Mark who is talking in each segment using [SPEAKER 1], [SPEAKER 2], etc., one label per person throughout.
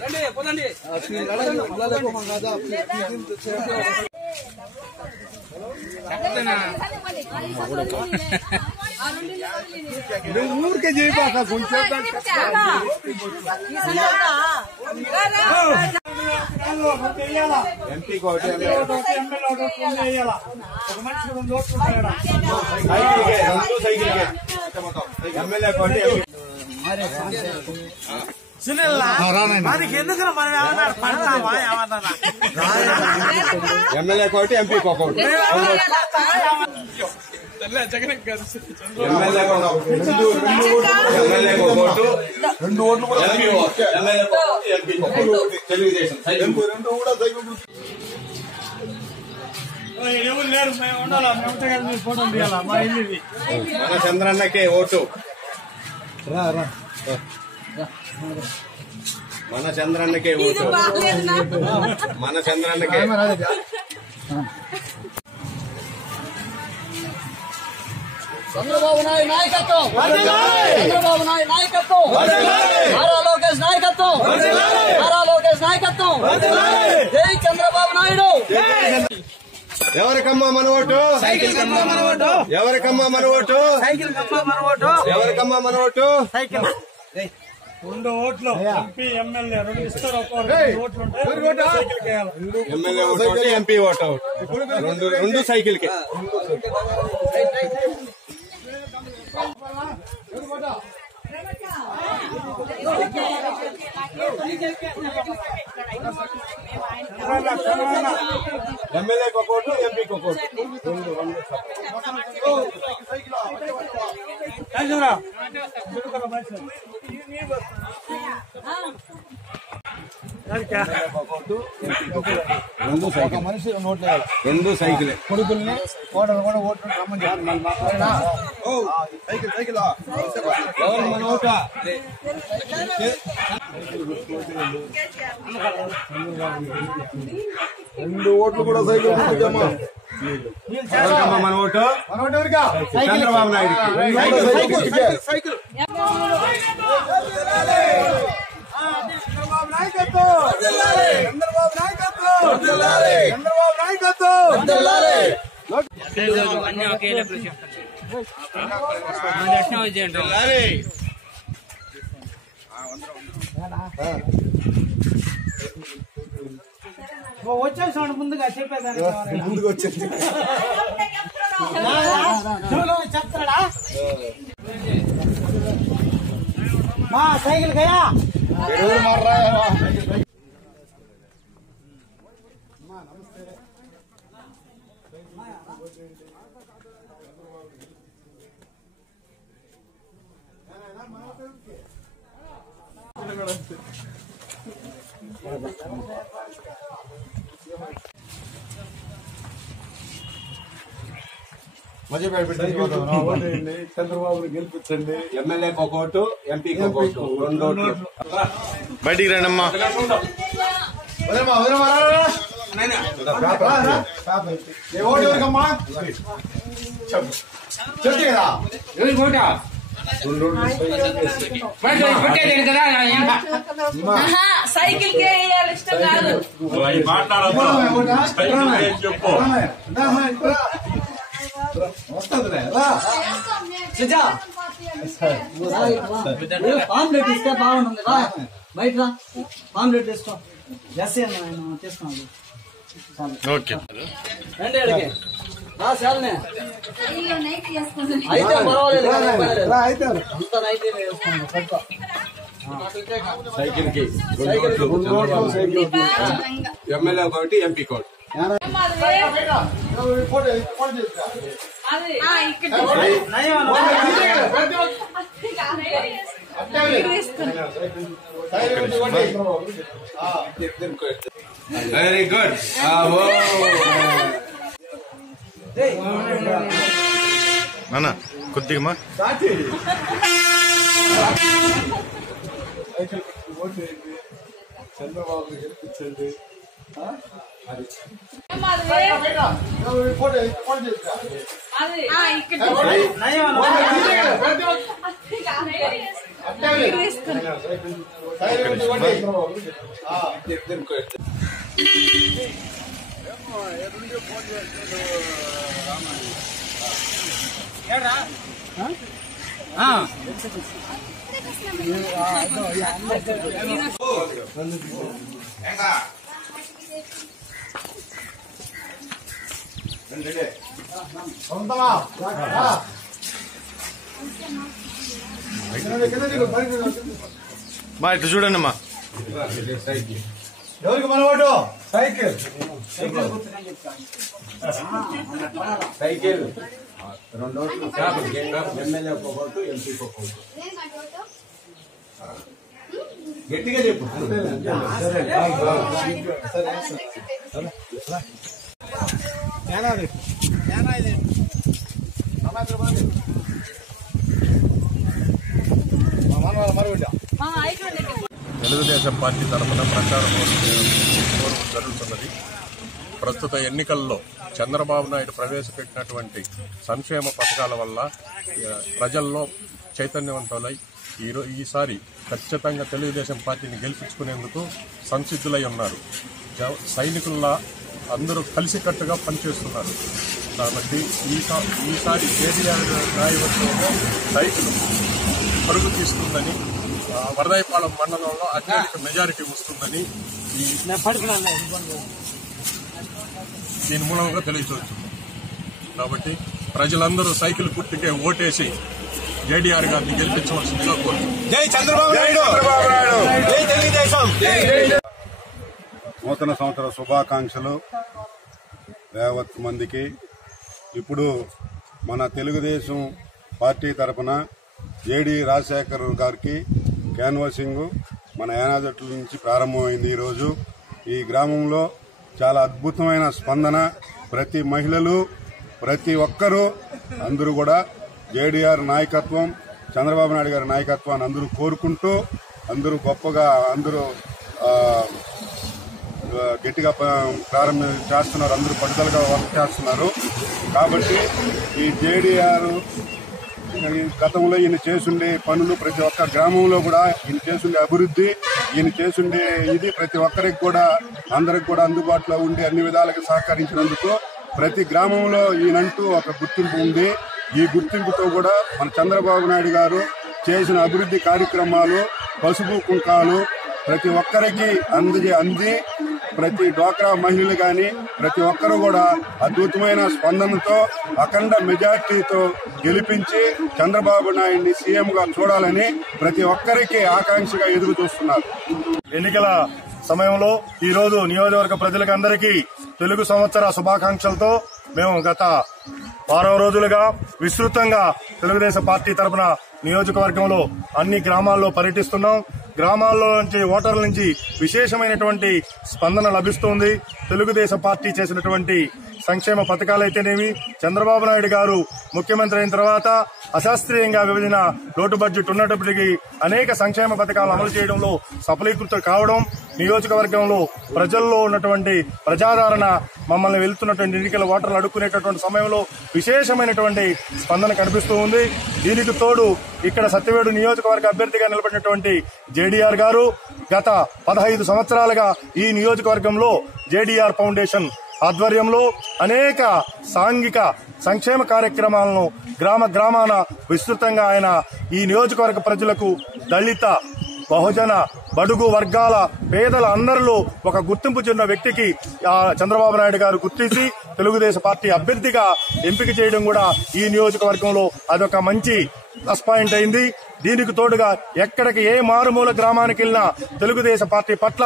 [SPEAKER 1] రండి పోదండి.
[SPEAKER 2] ఊరికే చేయబాక కొంచెం
[SPEAKER 3] ఎంపీ కోటి సైకిల్ ఎమ్మెల్యే కోటి
[SPEAKER 4] మనకి ఎందుకు
[SPEAKER 3] ఎమ్మెల్యే కోటి ఎంపీ కోటి. ఎమ్మెల్యే ఎమ్మెల్యే కోటు.
[SPEAKER 2] రెండు ఓట్లు కూడా
[SPEAKER 3] ఎంపీ ఓటు. ఎమ్మెల్యే కోటి ఎంపీ కోటి. తెలుగుదేశం. సైకిల్
[SPEAKER 2] రెండు కూడా సైకిల్ గుర్తు.
[SPEAKER 4] ఎవరు లేరు? మేము ఉండాలా? మేము ఉంటే కదా మీరు ఫోటో తీయాలా? మా ఇల్లు ఇది.
[SPEAKER 3] మన చంద్రన్నకే ఓటు. మన చంద్రన్నకే ఓటు మన చంద్రన్నకే.
[SPEAKER 1] చంద్రబాబు నాయుడు నాయకత్వం. చంద్రబాబు నాయుడు నాయకత్వం. నారా లోకేష్ నాయకత్వం. నారా లోకేష్ నాయకత్వం. జై చంద్రబాబు నాయుడు.
[SPEAKER 3] ఎవరికమ్మా మన ఓటు?
[SPEAKER 4] సైకిల్ కమ్మా మన ఓటు.
[SPEAKER 3] ఎవరికమ్మా మన ఓటు?
[SPEAKER 4] సైకిల్ కమ్మా మన ఓటు.
[SPEAKER 3] ఎవరికమ్మా మన ఓటు?
[SPEAKER 4] సైకిల్. రెండు ఓట్లు. ఎంపీ ఎమ్మెల్యే రెండు ఇస్తారు ఓట్లు
[SPEAKER 3] ఎమ్మెల్యే ఓటు ఎంపీ ఓటు ఒకటి. రెండు రెండు సైకిల్కి ఎమ్మెల్యేకి ఒక ఓటు ఎంపీకి ఒక ఓటు రెండు రెండు
[SPEAKER 4] రాజురా, చుట్టుకొల మనిషి. ఎవరికా?
[SPEAKER 3] రెండు
[SPEAKER 2] ఒక
[SPEAKER 3] సైకిల్
[SPEAKER 2] మనిషి రెండు ఓట్లు వేయాలి
[SPEAKER 3] రెండు సైకిల్
[SPEAKER 2] కొడుకుల్ని కోడలు కూడా ఓట్లు రమ్మని చెప్పండి సైకిల్ సైకిల్
[SPEAKER 3] ఎవరు మన ఓటు
[SPEAKER 2] రెండు ఓట్లు కూడా సైకిల్
[SPEAKER 3] మన
[SPEAKER 2] vote?
[SPEAKER 3] Chandrababu Naidu
[SPEAKER 2] cycle, cycle, cycle, cycle. Chandrababu నాయకత్వం చంద్రబాబు నాయకత్వం చంద్రబాబు నాయకత్వం
[SPEAKER 5] అన్ని ఒకే లెక్కలు చెప్తాను మా దర్శనం వచ్చేయండి
[SPEAKER 4] ఓ వచ్చేసాడు ముందుగా చెప్పేదానికి
[SPEAKER 2] ముందుకు వచ్చింది
[SPEAKER 4] చూడు, చెప్తాడా? మా సైకిల్ గయా?
[SPEAKER 2] ఎవరు మార్రా మధ్యపేట పెట్టండి చంద్రబాబుని గెలిపించండి
[SPEAKER 3] ఎమ్మెల్యేకి ఒక ఓటు ఎంపీకి ఒక ఓటు రెండు ఓట్లు బయటికి రండమ్మా
[SPEAKER 2] వదిలేమ్మా, వదిలేమ్మా, రా, రా, రా. రా, రా. ఏ ఓటు ఎవరికమ్మా చెప్పు చెప్పు కదా
[SPEAKER 5] ఎవరి కోట పెట్టేది కదా
[SPEAKER 6] ఆహా, సైకిల్ కే వేయాలి ఇష్టం కాదు
[SPEAKER 2] వస్తుందిలే రా
[SPEAKER 1] సుజా పాంప్లెట్ ఇస్తే బాగుంటుంది రా బయట రా పాంప్లెట్ తీసుకో ఎస్ ఆయన తీసుకోండి
[SPEAKER 3] ఓకే
[SPEAKER 1] రండి అడిగి రా చాలనే అయితే పర్వాలేదు కదా, ఇబ్బంది లేదు.
[SPEAKER 2] రా అయితే
[SPEAKER 1] అంతా నైతే వేసుకోండి పట్టుకో. సైకిల్కి సైకిల్కి
[SPEAKER 3] రెండు ఓట్లు
[SPEAKER 2] సైకిల్
[SPEAKER 3] ఎమ్మెల్యే ఒకటి ఎంపీ ఒకటి
[SPEAKER 2] ఫోటో ఫోటో చేస్తా
[SPEAKER 6] ఆ, ఇక్కడ
[SPEAKER 3] వెరీ గుడ్
[SPEAKER 7] నాన్న కొద్దిగా
[SPEAKER 2] చంద్రబాబు గెలిపించండి ఆ? అది
[SPEAKER 7] మా ఇటు చూడండి అమ్మా
[SPEAKER 2] ఎవరికి మన ఓటు? సైకిల్.
[SPEAKER 3] సైకిల్. రెండు ఓట్లు. ఎమ్మెల్యే ఒక ఓటు ఎంపీ ఒక ఓటు. గట్టిగా చెప్పు.
[SPEAKER 8] తెలుగుదేశం పార్టీ తరఫున ప్రచారం జరుగుతున్నది. ప్రస్తుత ఎన్నికల్లో చంద్రబాబు నాయుడు ప్రవేశపెట్టినటువంటి సంక్షేమ పథకాల వల్ల ప్రజల్లో చైతన్యవంతులై ఈరో ఈసారి ఖచ్చితంగా తెలుగుదేశం పార్టీని గెలిపించుకునేందుకు సంసిద్ధులై ఉన్నారు. జ- సైనికుల్లా అందరూ కలిసికట్టుగా పనిచేస్తున్నారు. కాబట్టి ఈసా ఈసారి కేసీఆర్ నాయకత్వంలో సైకిల్ పరుగు తీస్తుందని వరదాయపాలెం మండలంలో అత్యధిక మెజారిటీ వస్తుందని ఈ దీని మూలంగా తెలియజేస్తుంది కాబట్టి ప్రజలందరూ సైకిల్ గుర్తుకే ఓటేసి జేడీఆర్ గారిని గెలిపించవలసిందిగా కోరుతున్నాను
[SPEAKER 3] జై చంద్రబాబు నాయుడు! జై తెలుగుదేశం!
[SPEAKER 9] నూతన సంవత్సర శుభాకాంక్షలు యావత్ మందికి. ఇప్పుడు మన తెలుగుదేశం పార్టీ తరపున జేడి రాజశేఖర్ గారికి క్యాన్వాసింగ్ మన యానాదట్ల నుంచి ప్రారంభమైంది ఈరోజు ఈ గ్రామంలో చాలా అద్భుతమైన స్పందన. ప్రతి మహిళలు ప్రతి ఒక్కరూ అందరూ కూడా జేడీఆర్ నాయకత్వం చంద్రబాబు నాయుడు గారి నాయకత్వాన్ని అందరూ కోరుకుంటూ అందరూ గొప్పగా అందరూ గట్టిగా ప్రారంభ ప్రారంభం చేస్తున్నారు. అందరూ పట్టుదలగా వర్క్ చేస్తున్నారు. కాబట్టి ఈ జేడీఆర్ గతంలో ఈయన చేసుండే పనులు ప్రతి ఒక్క గ్రామంలో కూడా ఈయన చేసుండే అభివృద్ధి ఈయన చేసుండే ఇది ప్రతి ఒక్కరికి కూడా అందరికి కూడా అందుబాటులో ఉండి అన్ని విధాలుగా సహకరించినందుకు ప్రతి గ్రామంలో ఈయనంటూ ఒక గుర్తింపు ఉంది. ఈ గుర్తింపుతో కూడా మన చంద్రబాబు నాయుడు గారు చేసిన అభివృద్ధి కార్యక్రమాలు పసుపు కుంకాలు ప్రతి ఒక్కరికి అంది అంది. ప్రతి డ్వాక్రా మహిళలు కానీ ప్రతి ఒక్కరు కూడా అద్భుతమైన స్పందనతో అఖండ మెజార్టీతో గెలిపించి చంద్రబాబు నాయుడిని సీఎం గా చూడాలని ప్రతి ఒక్కరికి ఆకాంక్షగా ఎదురు చూస్తున్నారు.
[SPEAKER 8] ఎన్నికల సమయంలో ఈ రోజు నియోజకవర్గ ప్రజలకందరికీ తెలుగు సంవత్సర శుభాకాంక్షలతో మేము గత వారం రోజులుగా విస్తృతంగా తెలుగుదేశం పార్టీ తరపున నియోజకవర్గంలో అన్ని గ్రామాల్లో పర్యటిస్తున్నాం. గ్రామాల్లో నుంచి ఓటర్ల నుంచి విశేషమైనటువంటి స్పందన లభిస్తోంది. తెలుగుదేశం పార్టీ చేసినటువంటి సంక్షేమ పథకాలైతేనేమి చంద్రబాబు నాయుడు గారు ముఖ్యమంత్రి అయిన తర్వాత అశాస్త్రీయంగా విభజన లోటు బడ్జెట్ ఉన్నప్పటికీ అనేక సంక్షేమ పథకాలు అమలు చేయడంలో సఫలీకృతం కావడం నియోజకవర్గంలో ప్రజల్లో ఉన్నటువంటి ప్రజాదరణ మమ్మల్ని వెళ్తున్నటువంటి ఎన్నికల ఓటర్లు అడుక్కునేటటువంటి సమయంలో విశేషమైనటువంటి స్పందన కనిపిస్తూ ఉంది. దీనికి తోడు ఇక్కడ సత్యవేడు నియోజకవర్గ అభ్యర్థిగా నిలబడినటువంటి జేడీఆర్ గారు గత పదహైదు సంవత్సరాలుగా ఈ నియోజకవర్గంలో జేడీఆర్ ఫౌండేషన్ ఆధ్వర్యంలో అనేక సాంఘిక సంక్షేమ కార్యక్రమాలను గ్రామ గ్రామాన విస్తృతంగా ఆయన ఈ నియోజకవర్గ ప్రజలకు దళిత బహుజన బడుగు వర్గాల పేదల అందరిలో ఒక గుర్తింపు చెందిన వ్యక్తికి ఆ, చంద్రబాబు నాయుడు గారు గుర్తించి తెలుగుదేశం పార్టీ అభ్యర్థిగా ఎంపిక చేయడం కూడా ఈ నియోజకవర్గంలో అదొక మంచి ప్లస్ పాయింట్ అయింది. దీనికి తోడుగా ఎక్కడికి ఏ మారుమూల గ్రామానికి వెళ్ళినా తెలుగుదేశం పార్టీ పట్ల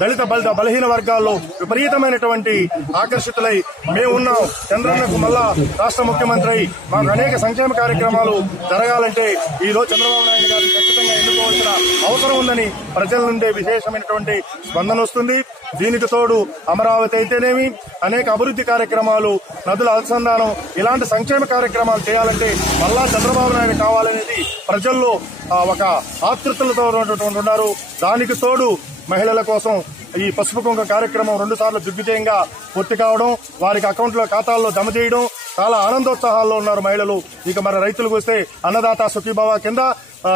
[SPEAKER 8] దళిత బలిత బలహీన వర్గాల్లో విపరీతమైనటువంటి ఆకర్షితులై మేమున్నాం చంద్రన్నకు మళ్ళా రాష్ట్ర ముఖ్యమంత్రి అయి మాకు అనేక సంక్షేమ కార్యక్రమాలు జరగాలంటే ఈ రోజు చంద్రబాబు నాయుడు గారు ఖచ్చితంగా ఎన్నుకోవాల్సిన అవసరం ఉందని ప్రజల నుండి విశేషమైనటువంటి స్పందన వస్తుంది. దీనికి తోడు అమరావతి అయితేనేమి అనేక అభివృద్ధి కార్యక్రమాలు నదుల అనుసంధానం ఇలాంటి సంక్షేమ కార్యక్రమాలు చేయాలంటే మళ్ళా చంద్రబాబు నాయుడు కావాలనేది ప్రజల్లో ఒక ఆతృతలతో ఉన్నటువంటి ఉన్నారు. దానికి తోడు మహిళల కోసం ఈ పసుపు కుంక కార్యక్రమం రెండు సార్లు దిగ్విజయంగా పూర్తి కావడం వారికి అకౌంట్లో ఖాతాల్లో జమ చేయడం చాలా ఆనందోత్సాహాల్లో ఉన్నారు మహిళలు. ఇక మరి రైతులకు వస్తే అన్నదాత సుఖీభావ కింద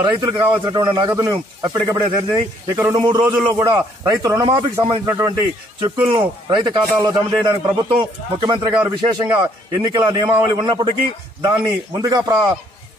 [SPEAKER 8] రైతులకు కావాల్సినటువంటి నగదును ఎప్పటికప్పుడే జరిగింది ఇక రెండు మూడు రోజుల్లో కూడా రైతు రుణమాఫీకి సంబంధించినటువంటి చెక్కులను రైతు ఖాతాల్లో జమ చేయడానికి ప్రభుత్వం ముఖ్యమంత్రి గారు విశేషంగా ఎన్నికల నియమావళి ఉన్నప్పటికీ దాన్ని ముందుగా ప్రా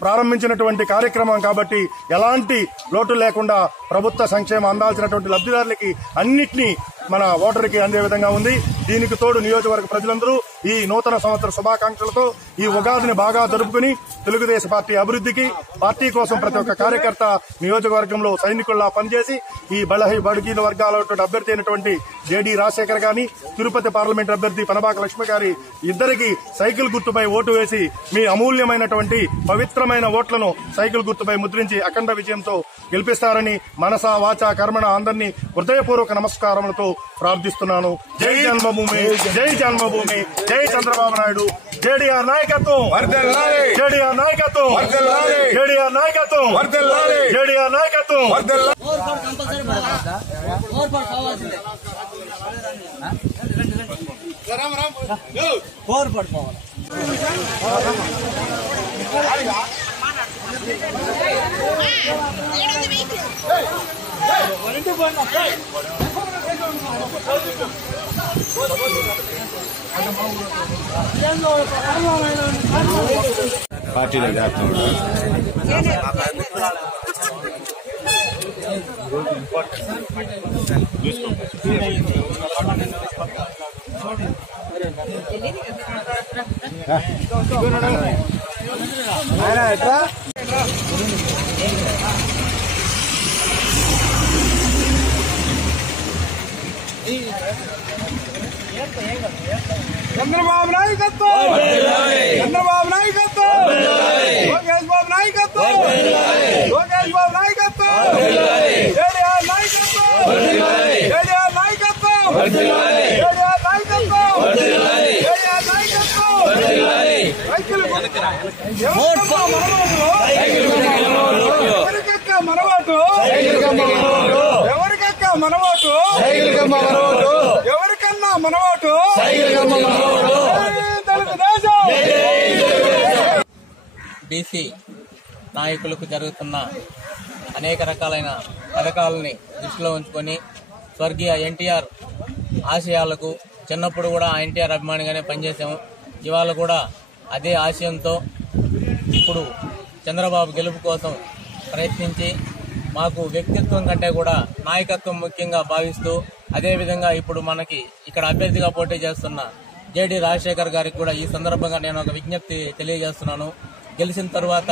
[SPEAKER 8] ప్రారంభించినటువంటి కార్యక్రమం కాబట్టి ఎలాంటి లోటు లేకుండా ప్రభుత్వ సంక్షేమం అందాల్సినటువంటి లబ్ధిదారులకి అన్నిటినీ మన ఓటర్కి అందే విధంగా ఉంది. దీనికి తోడు నియోజకవర్గ ప్రజలందరూ ఈ నూతన సంవత్సర శుభాకాంక్షలతో ఈ ఉగాదిని బాగా జరుపుకుని తెలుగుదేశం పార్టీ అభివృద్ధికి పార్టీ కోసం ప్రతి ఒక్క కార్యకర్త నియోజకవర్గంలో సైనికుల్లా పనిచేసి ఈ బలహీ బడుగీల వర్గాల అభ్యర్థి అయినటువంటి జేడీ రాజశేఖర్ గాని తిరుపతి పార్లమెంట్ అభ్యర్థి పనబాక లక్ష్మి గారి ఇద్దరికి సైకిల్ గుర్తుపై ఓటు వేసి మీ అమూల్యమైనటువంటి పవిత్రమైన ఓట్లను సైకిల్ గుర్తుపై ముద్రించి అఖండ విజయంతో గెలిపిస్తారని మనసా వాచ కర్మణ అందరినీ హృదయపూర్వక నమస్కారములతో ప్రార్థిస్తున్నాను. జై జన్మభూమి జై జన్మభూమి జై చంద్రబాబు నాయుడు. జేడీఆర్ నాయకత్వం. జేడీఆర్ నాయకత్వం. జేడీఆర్ నాయకత్వం. జేడీఆర్ నాయకత్వం.
[SPEAKER 1] ఓవర్ పర్ కంపల్సరీ పోవాలా ఓవర్ పర్ కావాల్సిందే ఓవర్ పర్ పోవాలి
[SPEAKER 3] పార్టీలో జాగ్రత్త
[SPEAKER 2] చంద్రబాబు నాయకత్వం చంద్రబాబు నాయకత్వం లోకేష్ బాబు నాయకత్వం లోకేష్ బాబు నాయకత్వం జేడీఆర్ నాయకత్వం జేడీఆర్ నాయకత్వం జేడీఆర్ నాయకత్వం జేడీఆర్ నాయకత్వం రైతులు ఎవరికక్క మనవాటు ఎవరికక్క మనవాటు. ఎవరికన్నా మనవాటు.
[SPEAKER 5] బీసీ నాయకులకు జరుగుతున్న అనేక రకాలైన పథకాలని దృష్టిలో ఉంచుకొని స్వర్గీయ ఎన్టీఆర్ ఆశయాలకు చిన్నప్పుడు కూడా ఆ ఎన్టీఆర్ అభిమానిగానే పనిచేసాము ఇవాళ కూడా అదే ఆశయంతో ఇప్పుడు చంద్రబాబు గెలుపు కోసం ప్రయత్నించి మాకు వ్యక్తిత్వం కంటే కూడా నాయకత్వం ముఖ్యంగా భావిస్తూ అదేవిధంగా ఇప్పుడు మనకి ఇక్కడ అభ్యర్థిగా పోటీ చేస్తున్న జేడి రాజశేఖర్ గారికి కూడా ఈ సందర్భంగా నేను ఒక విజ్ఞప్తి తెలియజేస్తున్నాను. గెలిచిన తర్వాత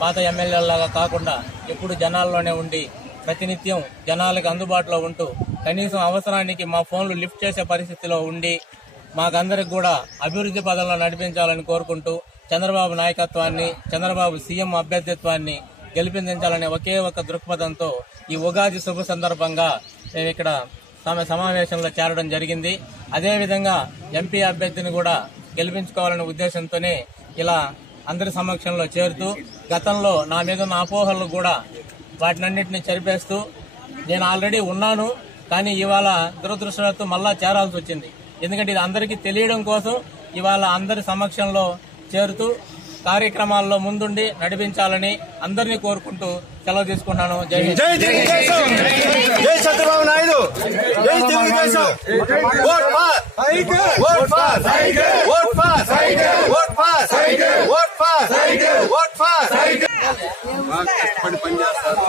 [SPEAKER 5] పాత ఎమ్మెల్యేలాగా కాకుండా ఎప్పుడు జనాల్లోనే ఉండి ప్రతినిత్యం జనాలకు అందుబాటులో ఉంటూ కనీసం అవసరానికి మా ఫోన్లు లిఫ్ట్ చేసే పరిస్థితిలో ఉండి మాకందరికి కూడా అభివృద్ధి పదంలో నడిపించాలని కోరుకుంటూ చంద్రబాబు నాయకత్వాన్ని చంద్రబాబు సీఎం అభ్యర్థిత్వాన్ని గెలిపించాలనే ఒకే ఒక దృక్పథంతో ఈ ఉగాది శుభ సందర్భంగా మేము ఇక్కడ తమ సమావేశంలో చేరడం జరిగింది. అదేవిధంగా ఎంపీ అభ్యర్థిని కూడా గెలిపించుకోవాలనే ఉద్దేశంతోనే ఇలా అందరి సమక్షంలో చేరుతూ గతంలో నా మీద ఉన్న అపోహలు కూడా వాటినన్నింటినీ చెరిపేస్తూ నేను ఆల్రెడీ ఉన్నాను కానీ ఇవాళ దురదృష్టవత్తు మళ్ళా చేరాల్సి వచ్చింది. ఎందుకంటే ఇది అందరికీ తెలియడం కోసం ఇవాళ అందరి సమక్షంలో చేరుతూ కార్యక్రమాల్లో ముందుండి నడిపించాలని అందరినీ కోరుకుంటూ సెలవు తీసుకుంటున్నాను. జై
[SPEAKER 2] జై తెలుగుదేశం జై చంద్రబాబు నాయుడు. జై Telugu Desam vote for. Vote for. Vote for. Vote for. Vote for. Vote for.
[SPEAKER 9] కష్టపడి పనిచేస్తారు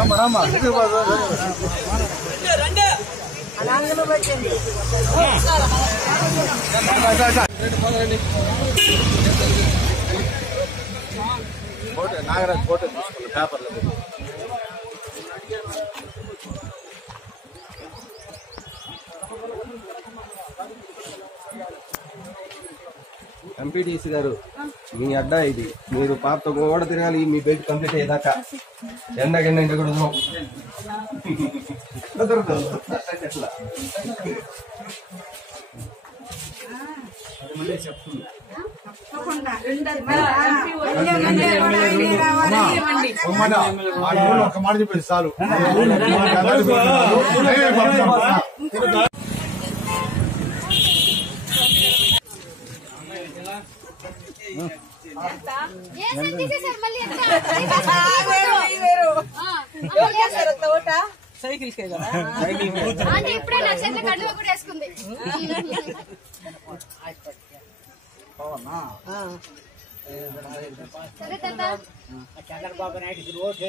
[SPEAKER 2] ஆமா ஆமா நாகராஜ் போட்டு பேப்பர்ல போட்டு.
[SPEAKER 10] ఎంపీటీసీ గారు మీ అడ్డా ఇది మీరు పాపతో కూడా తిరగాలి మీ బెడ్ కంప్లీట్ అయ్యేదాకా ఎండకెండ ఇంటి కూడా
[SPEAKER 6] ఒక మాట చెప్పేది చాలు
[SPEAKER 10] సైకిల్
[SPEAKER 11] అంటే ఇప్పుడే నా చేతిలో కూడా వేసుకుంది
[SPEAKER 12] చంద్రబాబు నాయుడు ఓటు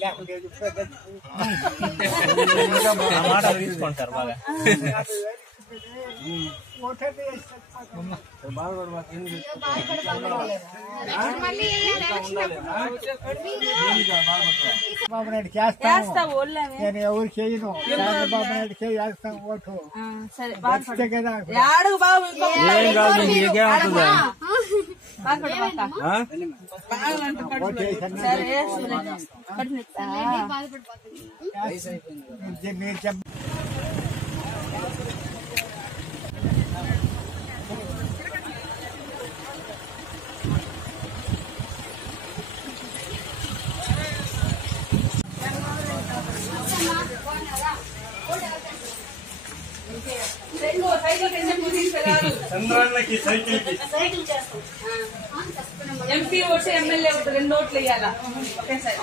[SPEAKER 12] లేకుంటే
[SPEAKER 13] మాట తీసుకోండి సార్ బాగా
[SPEAKER 11] మళ్ళీ
[SPEAKER 12] చంద్రబాబు నాయుడు చేస్తాము నేను ఎవరు చేయను చంద్రబాబు నాయుడు చేస్తాను ఓటు
[SPEAKER 10] సరే
[SPEAKER 12] అంతే కదా
[SPEAKER 10] ఆడుగు బాబు
[SPEAKER 14] ఏం కాదు నీకేమవుతుంది
[SPEAKER 12] ఓటు వేసాను.
[SPEAKER 11] బాధపడిపోతుంది
[SPEAKER 12] మీరు చెప్ప
[SPEAKER 10] సైకిల్ కింద తీసుకెళ్ళాలి
[SPEAKER 8] చంద్రాన్నకి సైకిల్కి
[SPEAKER 10] సైకిల్ చేస్తాం. ఎంపీ ఓటు ఎమ్మెల్యే ఓటు రెండు ఓట్లు వేయాలా? ఒకేసారి